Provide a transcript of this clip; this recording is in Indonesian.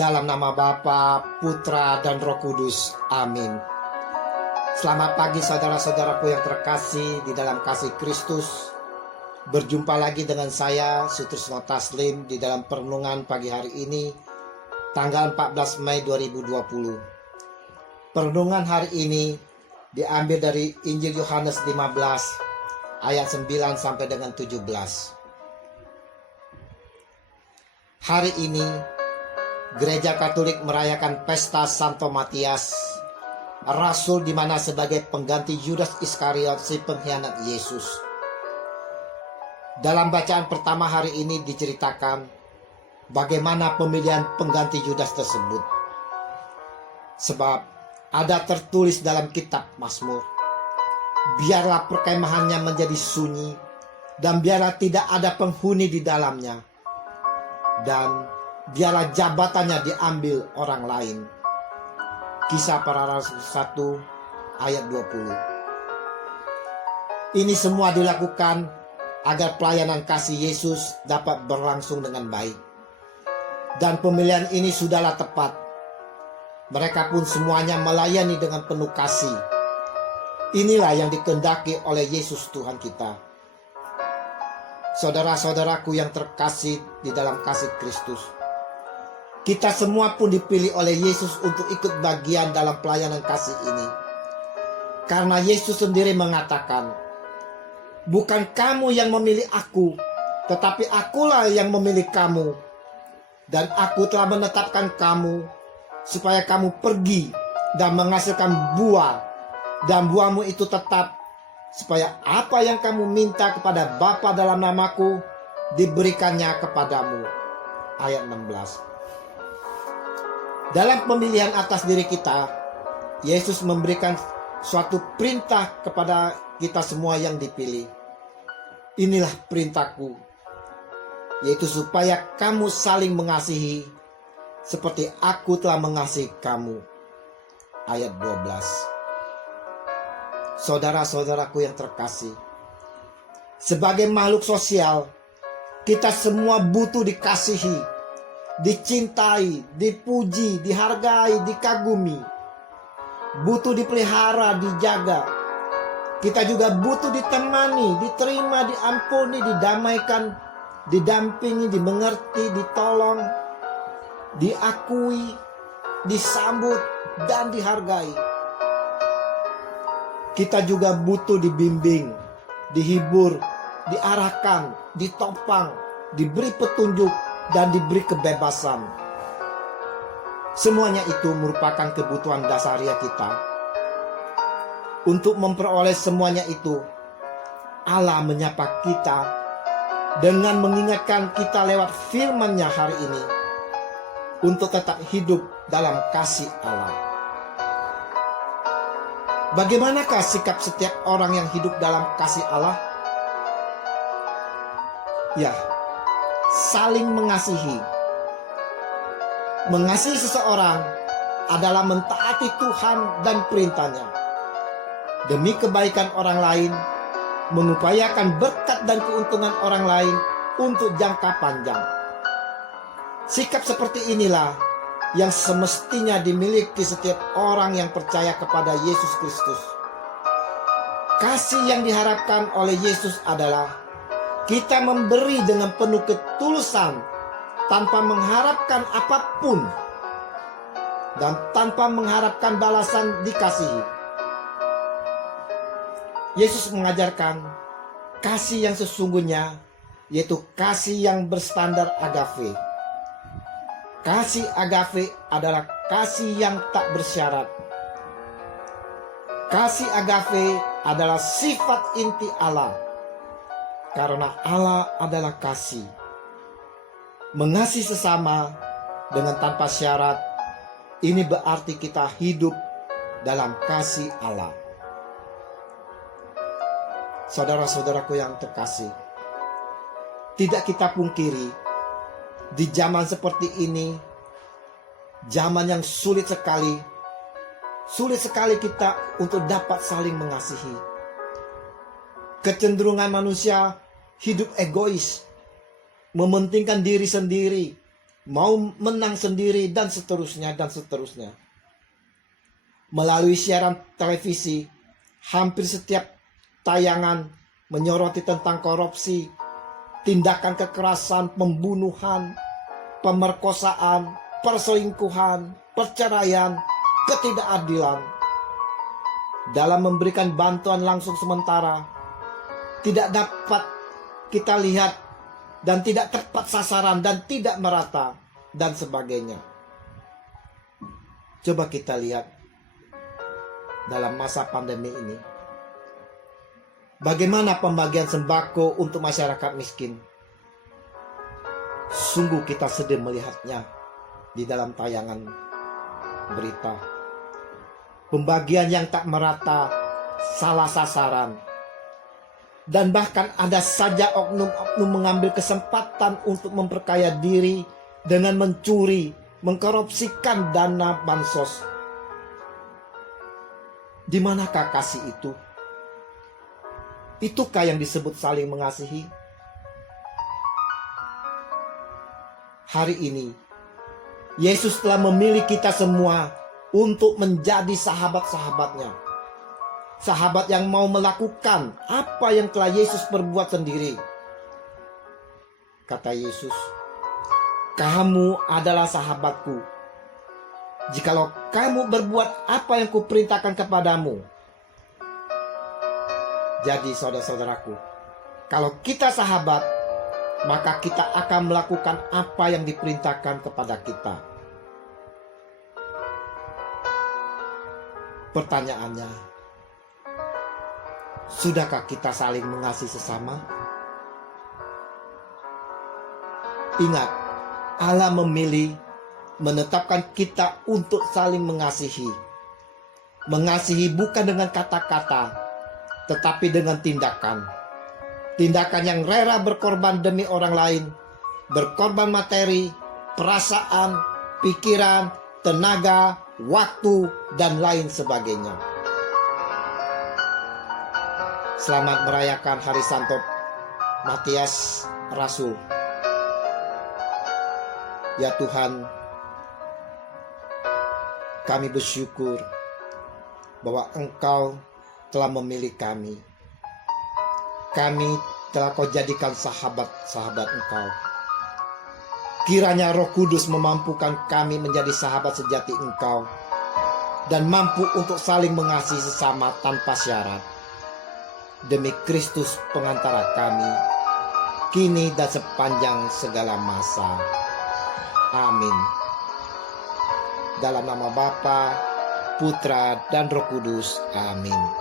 Dalam nama Bapa, Putra, dan Roh Kudus. Amin. Selamat pagi saudara-saudaraku yang terkasih di dalam kasih Kristus. Berjumpa lagi dengan saya, Sutrisno Taslim, di dalam perenungan pagi hari ini, tanggal 14 Mei 2020. Perenungan hari ini diambil dari Injil Yohanes 15, ayat 9 sampai dengan 17. Hari ini, Gereja Katolik merayakan pesta Santo Matias, Rasul di mana sebagai pengganti Yudas Iskariot si pengkhianat Yesus. Dalam bacaan pertama hari ini diceritakan bagaimana pemilihan pengganti Yudas tersebut. Sebab ada tertulis dalam kitab Mazmur, biarlah perkemahannya menjadi sunyi dan biarlah tidak ada penghuni di dalamnya, dan biarlah jabatannya diambil orang lain. Kisah Para Rasul 1 ayat 20. Ini semua dilakukan agar pelayanan kasih Yesus dapat berlangsung dengan baik. Dan pemilihan ini sudahlah tepat. Mereka pun semuanya melayani dengan penuh kasih. Inilah yang dikehendaki oleh Yesus Tuhan kita. Saudara-saudaraku yang terkasih di dalam kasih Kristus, kita semua pun dipilih oleh Yesus untuk ikut bagian dalam pelayanan kasih ini. Karena Yesus sendiri mengatakan, bukan kamu yang memilih aku, tetapi akulah yang memilih kamu. Dan aku telah menetapkan kamu, supaya kamu pergi dan menghasilkan buah, dan buahmu itu tetap, supaya apa yang kamu minta kepada Bapa dalam namaku, diberikannya kepadamu. Ayat 16. Dalam pemilihan atas diri kita, Yesus memberikan suatu perintah kepada kita semua yang dipilih. Inilah perintahku, yaitu supaya kamu saling mengasihi seperti aku telah mengasihi kamu. Ayat 12. Saudara-saudaraku yang terkasih, sebagai makhluk sosial, kita semua butuh dikasihi, dicintai, dipuji, dihargai, dikagumi. Butuh dipelihara, dijaga. Kita juga butuh ditemani, diterima, diampuni, didamaikan, didampingi, dimengerti, ditolong, diakui, disambut, dan dihargai. Kita juga butuh dibimbing, dihibur, diarahkan, ditopang, diberi petunjuk, dan diberi kebebasan. Semuanya itu merupakan kebutuhan dasariah kita. Untuk memperoleh semuanya itu, Allah menyapa kita dengan mengingatkan kita lewat firman-Nya hari ini untuk tetap hidup dalam kasih Allah. Bagaimanakah sikap setiap orang yang hidup dalam kasih Allah? Ya, saling mengasihi. Mengasihi seseorang adalah mentaati Tuhan dan perintahnya demi kebaikan orang lain, mengupayakan berkat dan keuntungan orang lain untuk jangka panjang. Sikap seperti inilah yang semestinya dimiliki setiap orang yang percaya kepada Yesus Kristus. Kasih yang diharapkan oleh Yesus adalah kita memberi dengan penuh ketulusan, tanpa mengharapkan apapun, dan tanpa mengharapkan balasan dikasihi. Yesus mengajarkan kasih yang sesungguhnya, yaitu kasih yang berstandar agape. Kasih agape adalah kasih yang tak bersyarat. Kasih agape adalah sifat inti Allah. Karena Allah adalah kasih. Mengasihi sesama dengan tanpa syarat, ini berarti kita hidup dalam kasih Allah. Saudara-saudaraku yang terkasih, tidak kita pungkiri, di zaman seperti ini, zaman yang sulit sekali kita untuk dapat saling mengasihi. Kecenderungan manusia hidup egois, mementingkan diri sendiri, mau menang sendiri, dan seterusnya, dan seterusnya. Melalui siaran televisi, hampir setiap tayangan menyoroti tentang korupsi, tindakan kekerasan, pembunuhan, pemerkosaan, perselingkuhan, perceraian, ketidakadilan. Dalam memberikan bantuan langsung sementara, tidak dapat kita lihat dan tidak tepat sasaran dan tidak merata dan sebagainya. Coba kita lihat dalam masa pandemi ini, bagaimana pembagian sembako untuk masyarakat miskin. Sungguh kita sedih melihatnya di dalam tayangan berita. Pembagian yang tak merata, salah sasaran. Dan bahkan ada saja oknum-oknum mengambil kesempatan untuk memperkaya diri dengan mencuri, mengkorupsikan dana bansos. Di manakah kasih itu? Itukah yang disebut saling mengasihi? Hari ini, Yesus telah memilih kita semua untuk menjadi sahabat-sahabatnya. Sahabat yang mau melakukan apa yang telah Yesus perbuat sendiri. Kata Yesus, "Kamu adalah sahabatku jikalau kamu berbuat apa yang kuperintahkan kepadamu." Jadi saudara-saudaraku, kalau kita sahabat, maka kita akan melakukan apa yang diperintahkan kepada kita. Pertanyaannya, sudahkah kita saling mengasihi sesama? Ingat, Allah memilih menetapkan kita untuk saling mengasihi. Mengasihi bukan dengan kata-kata, tetapi dengan tindakan. Tindakan yang rela berkorban demi orang lain, berkorban materi, perasaan, pikiran, tenaga, waktu, dan lain sebagainya. Selamat merayakan Hari Santo Matias Rasul. Ya Tuhan, kami bersyukur bahwa Engkau telah memilih kami. Kami telah Kau jadikan sahabat-sahabat Engkau. Kiranya Roh Kudus memampukan kami menjadi sahabat sejati Engkau dan mampu untuk saling mengasihi sesama tanpa syarat. Demi Kristus pengantara kami, kini dan sepanjang segala masa. Amin. Dalam nama Bapa, Putra, dan Roh Kudus. Amin.